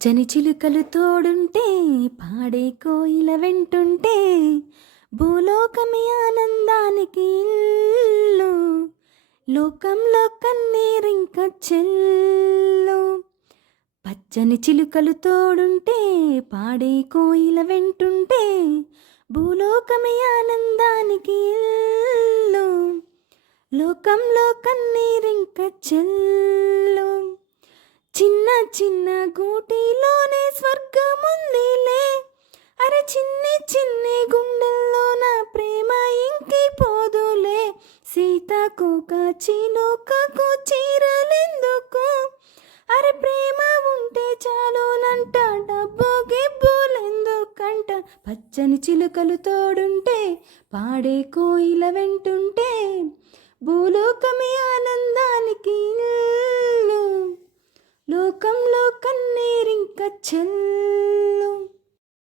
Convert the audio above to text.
పచ్చని చిలుకలు తోడుంటే పాడే కోయిల వెంటుంటే భూలోకమే ఆనందానికి ఇల్లు లోకంలో కన్నీరింక చెల్లు. పచ్చని చిలుకలు తోడుంటే పాడే కోయిల వెంటుంటే భూలోకమే ఆనందానికి ఇల్లు లోకంలో కన్నీరింక చెల్లు. చిన్న చిన్న గూటిలోనే స్వర్గముందిలే, అరే చిన్ని చిన్ని గుండెల్లో నా ప్రేమ ఇంకిపోదులే. సీతకోక చిలుకకు చీరలెందుకు, అరే ప్రేమ ఉంటే చాలునంట, డబ్బు గిబ్బులెందుకంట. పచ్చని చిలుకలు తోడుంటే పాడే కోయిల వెంటుంటే భూలోకమే ఆనందానికి ఇల్లు లోకంలో కన్నీరింక చెల్లు.